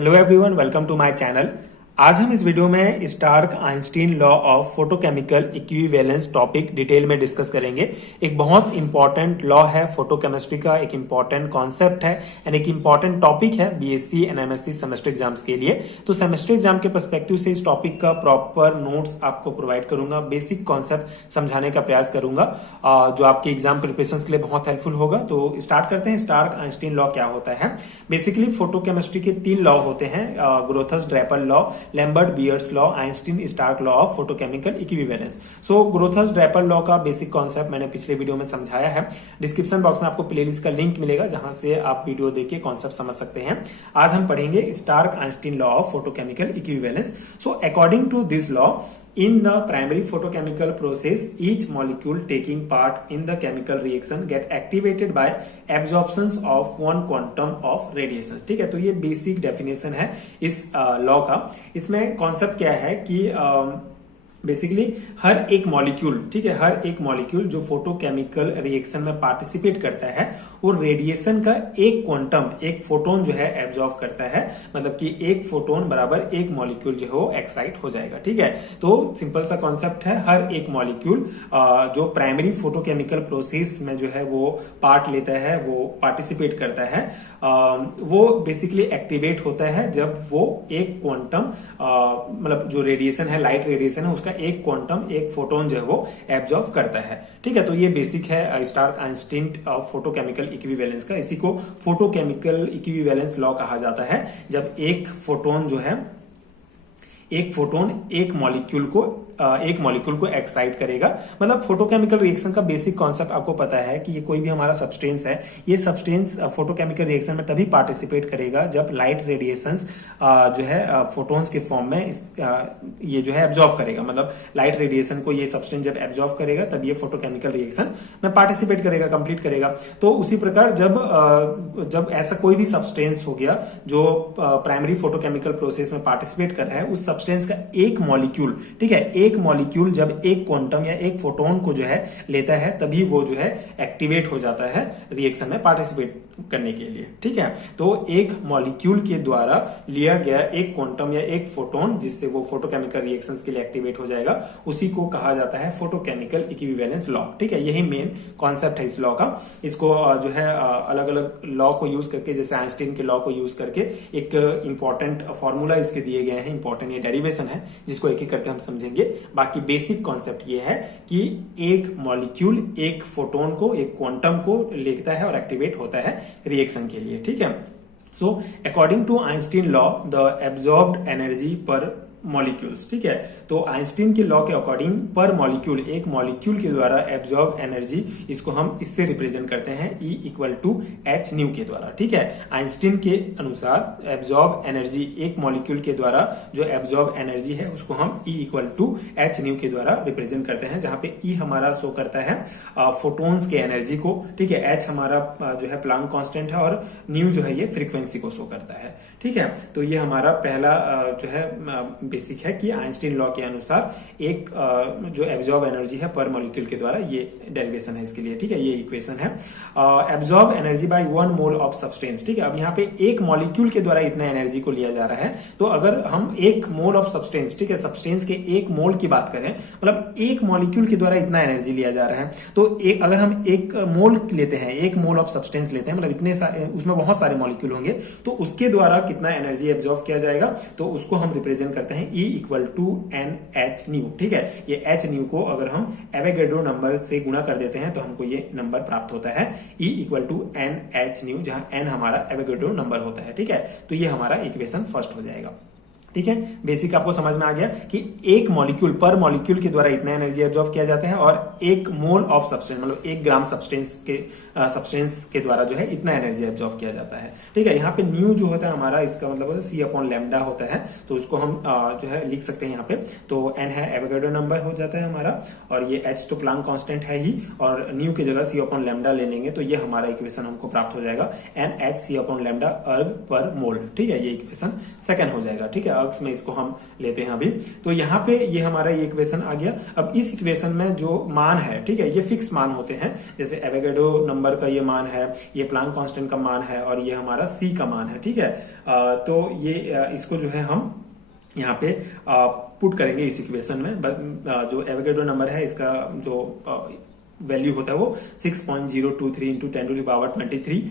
Hello everyone, welcome to my channel. आज हम इस वीडियो में Stark Einstein law of photochemical equivalence topic detail में डिस्कस करेंगे। एक बहुत इंपॉर्टेंट लॉ है फोटोकेमिस्ट्री का, एक इंपॉर्टेंट कॉन्सेप्ट है एंड एक इंपॉर्टेंट टॉपिक है BSc and MSc semester exams के लिए। तो सेमेस्टर एग्जाम के पर्सपेक्टिव से इस टॉपिक का प्रॉपर नोट्स आपको प्रोवाइड करूंगा, बेसिक कॉन्सेप्ट समझाने का प्रयास करूंगा जो आपके एग्जाम प्रिपरेशन के लिए बहुत हेल्पफुल होगा। तो स्टार्ट करते हैं। स्टार्क आइंस्टीन लॉ क्या होता है? बेसिकली फोटोकेमिस्ट्री के 3 लॉ होते हैं, Grotthuss Draper law, Lambert Beer's law, Einstein Stark law of photochemical equivalence. So Grotthuss Draper law का बेसिक कॉन्सेप्ट मैंने पिछले वीडियो में समझाया है। डिस्क्रिप्शन बॉक्स में आपको प्लेलिस्ट का लिंक मिलेगा जहां से आप वीडियो देख के कॉन्सेप्ट समझ सकते हैं। आज हम पढ़ेंगे Stark Einstein law of photochemical equivalence. So according to this law, in the primary photochemical process, each molecule taking part in the chemical reaction get activated by absorptions of one quantum of radiation। ठीक है, तो ये basic definition है इस law का। इसमें concept क्या है कि बेसिकली हर एक मॉलिक्यूल, ठीक है, हर एक मॉलिक्यूल जो फोटोकेमिकल रिएक्शन में पार्टिसिपेट करता है वो रेडिएशन का एक क्वांटम, एक फोटोन जो है एब्जॉर्व करता है। मतलब कि एक फोटोन बराबर एक मॉलिक्यूल जो है वो एक्साइट हो जाएगा। ठीक है, तो सिंपल सा कॉन्सेप्ट है, हर एक मॉलिक्यूल जो प्राइमरी फोटोकेमिकल प्रोसेस में जो है वो पार्ट लेता है, वो पार्टिसिपेट करता है, वो बेसिकली एक्टिवेट होता है जब वो एक क्वांटम मतलब जो रेडिएशन है, लाइट रेडिएशन है, उसका एक क्वांटम, एक फोटोन जो है वो एब्जॉर्व करता है। ठीक है, तो ये बेसिक है Stark Einstein of photochemical equivalence का। इसी को फोटोकेमिकल इक्विवेलेंस लॉ कहा जाता है, जब एक फोटोन जो है, एक फोटोन एक मॉलिक्यूल को एक्साइट करेगा। मतलब फोटोकेमिकल रिएक्शन का बेसिक कॉन्सेप्ट आपको पता है कि ये कोई भी हमारा सब्सटेंस है, ये सब्सटेंस फोटोकेमिकल रिएक्शन में तभी पार्टिसिपेट करेगा जब लाइट रेडिएशंस जो है फोटोन्स के फॉर्म में ये जो है एब्जॉर्व करेगा। मतलब लाइट रेडिएशन को ये सब्सटेंस जब एब्जॉर्व करेगा तब ये फोटोकेमिकल रिएक्शन में पार्टिसिपेट करेगा, कंप्लीट करेगा। तो उसी प्रकार जब ऐसा कोई भी सब्सटेंस हो गया जो प्राइमरी फोटोकेमिकल प्रोसेस में पार्टिसिपेट कर रहा है, उस सब्सटेंस का एक मॉलिक्यूल, ठीक है, एक मॉलिक्यूल जब एक क्वांटम या एक फोटोन को जो है लेता है तभी वो जो है एक्टिवेट हो जाता है रिएक्शन में पार्टिसिपेट करने के लिए। ठीक है, तो एक मॉलिक्यूल के द्वारा लिया गया एक क्वांटम या एक फोटोन जिससे वो फोटोकेमिकल रिएक्शंस के लिए एक्टिवेट हो जाएगा, उसी को कहा जाता है फोटोकेमिकल इक्विवेलेंस लॉ। ठीक है, यही मेन कॉन्सेप्ट है इस लॉ का। इसको जो है अलग अलग लॉ को यूज करके, जैसे आइंस्टीन के लॉ को यूज करके एक इंपॉर्टेंट फॉर्मूला इसके दिए गए हैं, इंपॉर्टेंट ये डेरिवेशन है जिसको एक एक करके हम समझेंगे। बाकी बेसिक कॉन्सेप्ट ये है कि एक मॉलिक्यूल एक फोटोन को, एक क्वांटम को लेता है और एक्टिवेट होता है रिएक्शन के लिए। ठीक है, so according to Einstein law, the absorbed energy per molecules, ठीक है, तो आइंस्टीन के लॉ के अकॉर्डिंग पर मॉलिक्यूल, एक मॉलिक्यूल के द्वारा एब्जॉर्ब एनर्जी, इसको हम इससे रिप्रेजेंट करते हैं E = h न्यू के द्वारा। ठीक है, आइंस्टीन के अनुसार एब्जॉर्ब एनर्जी, एक मॉलिक्यूल के द्वारा जो एब्जॉर्ब एनर्जी है उसको हम E = h न्यू के द्वारा रिप्रेजेंट करते हैं, जहां पे E हमारा शो करता है फोटोन्स के एनर्जी को, ठीक है, h हमारा जो है प्लांक कांस्टेंट है और न्यू जो है ये फ्रीक्वेंसी को शो करता है। ठीक है, तो ये हमारा पहला जो है बेसिक है कि आइंस्टीन लॉ के अनुसार एक जो एब्जॉर्ब एनर्जी है पर मॉलिक्यूल के द्वारा, ये डेरिवेशन है इसके लिए। ठीक है, ये इक्वेशन है absorb energy by 1 mole of substance. ठीक है, अब यहाँ पे एक मॉलिक्यूल के द्वारा इतना एनर्जी को लिया जा रहा है, तो अगर हम एक मोल ऑफ सब्सटेंस, ठीक है, सब्सटेंस के एक मोल की बात करें, मतलब एक मॉलिक्यूल के द्वारा इतना एनर्जी लिया जा रहा है, तो अगर हम एक मोल लेते हैं, एक मोल ऑफ सब्सटेंस लेते हैं, मतलब इतने सारे, उसमें बहुत सारे मॉलिक्यूल होंगे, तो उसके द्वारा कितना एनर्जी एब्जॉर्ब किया जाएगा, तो उसको हम रिप्रेजेंट करते हैं E = NH न्यू। ठीक है, ये H न्यू को अगर हम एवोगैड्रो नंबर से गुणा कर देते हैं तो हमको ये नंबर प्राप्त होता है E = NH न्यू, जहां N हमारा एवोगैड्रो नंबर होता है। ठीक है, तो ये हमारा इक्वेशन फर्स्ट हो जाएगा। ठीक है, बेसिक आपको समझ में आ गया कि एक मॉलिक्यूल पर मॉलिक्यूल के द्वारा इतना एनर्जी एब्जॉर्ब किया जाता है और एक मोल ऑफ सब्सटेंस, मतलब 1 ग्राम सब्सटेंस के द्वारा जो है इतना एनर्जी एब्जॉर्ब किया जाता है। ठीक है, यहाँ पे न्यू जो होता है हमारा, इसका मतलब होता है C/λ होता है, तो उसको हम जो है लिख सकते हैं यहाँ पे। तो n है एवोगैड्रो नंबर हो जाता है हमारा, और ये h तो प्लांक कांस्टेंट है ही, और न्यू की जगह C/λ ले लेंगे तो ये हमारा इक्वेशन हमको प्राप्त हो जाएगा NH C/λ अर्ग पर मोल। ठीक है, ये इक्वेशन सेकंड हो जाएगा। ठीक है, अर्ग्स में इसको हम लेते हैं अभी। तो यहाँ पे ये हमारा ये इक्वेशन आ गया। अब इस इक्वेशन में जो मान है, ठीक है, ये फिक्स मान होते हैं, जैसे एवोगैड्रो नंबर का ये मान है, ये प्लांक कांस्टेंट का मान है और ये हमारा सी का मान है, ठीक है। तो ये इसको जो है हम यहाँ पे पुट करेंगे इस इक्वेशन में। जो एवोगैड्रो नंबर है इसका जो वैल्यू होता है वो 6.023 into 10 to the power 23,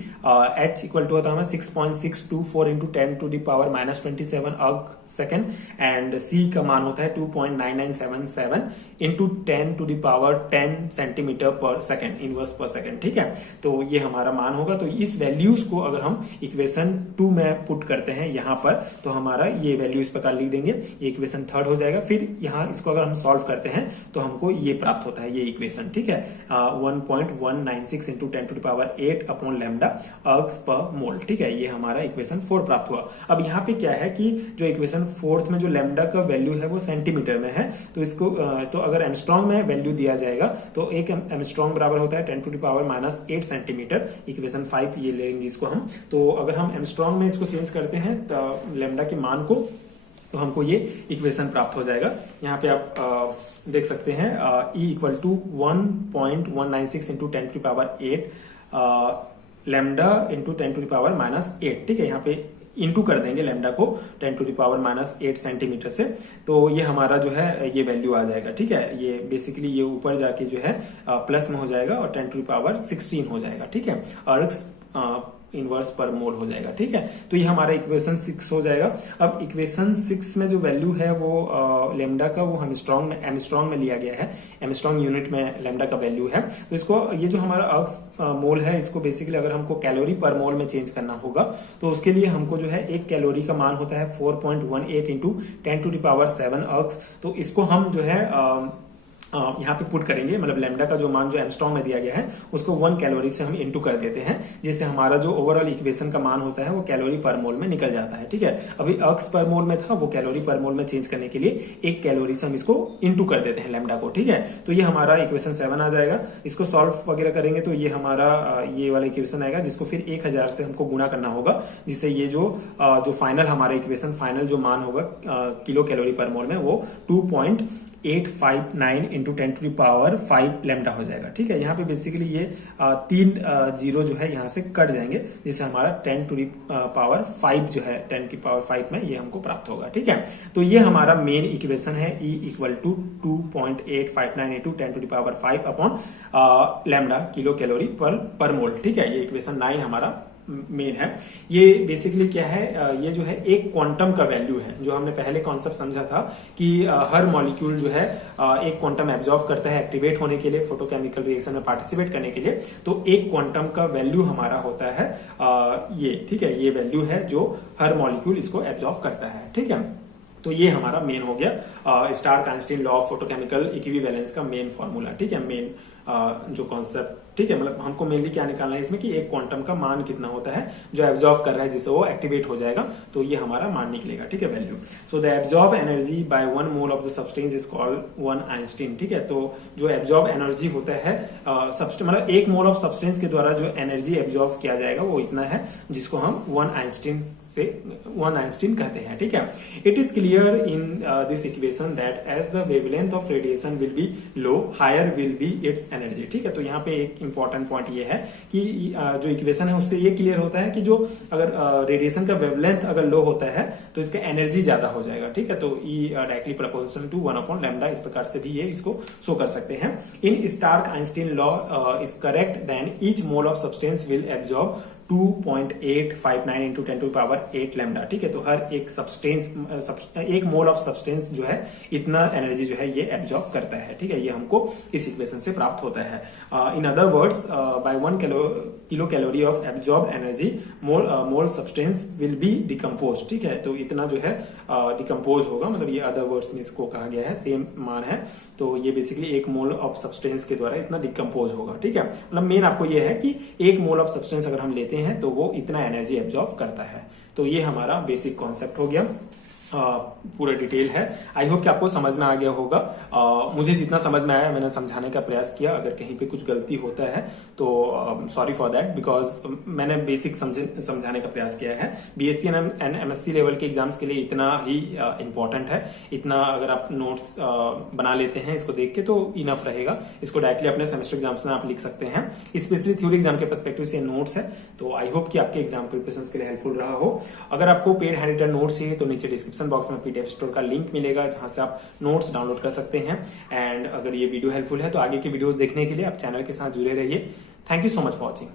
h equal to होता है 6.624 इंटू 10 टू द पावर -27 अर्ग सेकेंड, एंड c का मान होता है 2.9977 into 10 to the power 10 centimetre per second, inverse per second, ठीक है। तो ये हमारा मान होगा। तो इस वैल्यूज को अगर हम इक्वेशन 2 में पुट करते हैं यहाँ पर, तो हमारा ये वैल्यू इस प्रकार लिख देंगे, ये इक्वेशन 3 हो जाएगा। फिर यहाँ इसको अगर हम सॉल्व करते हैं तो हमको ये प्राप्त होता है, ये इक्वेशन, ठीक है, 1.196 into 10 to the power 8 upon lambda ergs per mole, ठीक है। ये हमारा इक्वेशन 4 प्राप्त हुआ। अब यहाँ पे क्या है कि जो इक्वेशन 4 में जो लैम्डा का वैल्यू है वो सेंटीमीटर में है, तो इसको तो अगर एमस्ट्रॉन्ग में वैल्यू दिया जाएगा तो एक एमस्ट्रॉन्ग बराबर होता है 10 to the power -8 centimetre. Equation 5 ये लेंगे इसको हम। तो अगर हम एमस्ट्रॉन्ग में इसको चेंज करते हैं तो लैम्डा के मान को, तो हमको ये इक्वेशन प्राप्त हो जाएगा। यहाँ पे आप देख सकते हैं E equal to 1.196 into 10 to the power 8 lambda into 10 to the power -8, ठीक है। यहाँ पे इंटू कर देंगे लैम्डा को 10 टू द पावर -8 सेंटीमीटर से, तो ये हमारा जो है ये वैल्यू आ जाएगा, ठीक है। ये बेसिकली ये ऊपर जाके जो है प्लस में हो जाएगा और 10 टू द पावर 16 हो जाएगा, ठीक है। अर्ग्स इनवर्स पर मोल हो जाएगा, ठीक है। तो ये हमारा इक्वेशन 6 हो जाएगा। अब इक्वेशन 6 में जो वैल्यू है वो लैम्डा का वो हम एमस्ट्रॉन्ग में लिया गया है, एमस्ट्रॉन्ग यूनिट में लैम्डा का वैल्यू है। तो इसको ये जो हमारा अर्ग्स मोल है, इसको बेसिकली अगर हमको कैलोरी पर मोल में चेंज करना होगा तो उसके लिए हमको जो है एक कैलोरी का मान होता है 4.18 इंटू 10 टू द पावर 7 अर्ग्स। तो इसको हम जो है यहाँ पे पुट करेंगे, मतलब लैम्डा का जो मान जो एमस्ट्रॉन्ग में दिया गया है उसको 1 कैलोरी से हम इनटू कर देते हैं, जिससे हमारा जो ओवरऑल इक्वेशन का मान होता है वो कैलोरी पर मोल में निकल जाता है, ठीक है। अभी अर्ग्स पर मोल में था, वो कैलोरी पर मोल में चेंज करने के लिए 1 कैलोरी से हम इसको इनटू कर देते हैं लैम्डा को, ठीक है। तो ये हमारा इक्वेशन 7 आ जाएगा। इसको सॉल्व वगैरह करेंगे तो ये हमारा ये वाला इक्वेशन आएगा, जिसको फिर 1000 से हमको गुणा करना होगा, जिससे ये जो फाइनल हमारा इक्वेशन फाइनल जो मान होगा किलो कैलोरी पर मोल में वो 2.859 into 10 to the power 5 lambda हो जाएगा, ठीक है। यहाँ पे बेसिकली ये 3 जीरो जो है यहाँ से कट जाएंगे, जिससे हमारा 10 टू द पावर 5 जो है 10 की पावर 5 में ये हमको प्राप्त होगा, ठीक है। तो ये हमारा मेन इक्वेशन है, E equal to 2.859 into 10 to the power 5 upon lambda kilo calorie per mole, ठीक है। ये इक्वेशन 9 हमारा मेन है। ये बेसिकली क्या है, ये जो है एक क्वांटम का वैल्यू है, जो हमने पहले कॉन्सेप्ट समझा था कि हर मॉलिक्यूल जो है एक क्वांटम एब्जॉर्ब करता है एक्टिवेट होने के लिए, फोटोकेमिकल रिएक्शन में पार्टिसिपेट करने के लिए। तो एक क्वांटम का वैल्यू हमारा होता है ये, ठीक है। ये वैल्यू है जो हर मॉलिक्यूल इसको एब्जॉर्ब करता है, ठीक है। तो ये हमारा मेन हो गया Stark-Einstein law of photochemical equivalence का मेन फॉर्मूला, ठीक है, मेन जो कॉन्सेप्ट, ठीक है। मतलब हमको मेनली क्या निकालना है इसमें कि एक क्वांटम का मान कितना होता है जो एब्जॉर्ब कर रहा है, जिससे वो एक्टिवेट हो जाएगा, तो ये हमारा मान निकलेगा, ठीक है, value. So the absorb energy by 1 mole of the substance is called 1 Einstein, ठीक है। तो जो एब्जॉर्ब एनर्जी होता है मतलब 1 मोल ऑफ सब्सटेंस के द्वारा जो एनर्जी एब्जॉर्ब किया जाएगा वो इतना है, जिसको हम 1 आइंस्टीन कहते हैं, ठीक है। It is clear in this equation that as the wavelength of radiation will be low, higher will be its energy, ठीक है। तो यहाँ पे एक इंपॉर्टेंट पॉइंट ये है कि जो इक्वेशन है उससे ये क्लियर होता है कि जो अगर रेडिएशन का वेवलेंथ अगर लो होता है तो इसका एनर्जी ज्यादा हो जाएगा, ठीक है। तो E directly proportional to 1 upon lambda, इस प्रकार से भी ये इसको शो कर सकते हैं। In Stark Einstein law is correct then each mole of substance will absorb 2.859 into 10 to power 8 lambda, ठीक है। तो हर एक सब्सटेंस एक मोल ऑफ सब्सटेंस जो है इतना एनर्जी जो है ये एब्जॉर्ब करता है, ठीक है। ये हमको इस इक्वेशन से प्राप्त होता है। In other words by 1 kilo calorie of absorb energy mole substance will be decompose, ठीक है। तो इतना जो है डिकम्पोज होगा, मतलब ये अदर वर्ड्स में इसको कहा गया है, सेम मान है। तो ये बेसिकली 1 मोल ऑफ सब्सटेंस के द्वारा इतना डिकम्पोज होगा, ठीक है। मतलब मेन आपको ये है कि 1 मोल ऑफ सब्सटेंस अगर हम लेते हैं तो वो इतना एनर्जी एब्जॉर्ब करता है। तो ये हमारा बेसिक कॉन्सेप्ट हो गया। पूरा डिटेल है। आई होप कि आपको समझ में आ गया होगा। मुझे जितना समझ में आया मैंने समझाने का प्रयास किया। अगर कहीं पे कुछ गलती होता है तो सॉरी फॉर दैट, बिकॉज मैंने बेसिक समझाने का प्रयास किया है। बीएससी एंड एमएससी लेवल के एग्जाम्स के लिए इतना ही इंपॉर्टेंट है। इतना अगर आप नोट्स बना लेते हैं इसको देख के तो इनफ रहेगा। इसको डायरेक्टली अपने सेमेस्टर एग्जाम्स में आप लिख सकते हैं। स्पेशली थ्योरी एग्जाम के पर्सपेक्टिव से नोट्स है, तो आई होप कि आपके एग्जाम प्रिपरेशन के लिए हेल्पफुल रहा हो। अगर आपको पेड हैंड रिटन नोट्स चाहिए तो नीचे डिस्क्रिप्शन बॉक्स में पीडीएफ स्टोर का लिंक मिलेगा, जहां से आप नोट्स डाउनलोड कर सकते हैं। एंड अगर ये वीडियो हेल्पफुल है तो आगे की वीडियोस देखने के लिए आप चैनल के साथ जुड़े रहिए। Thank you so much for watching.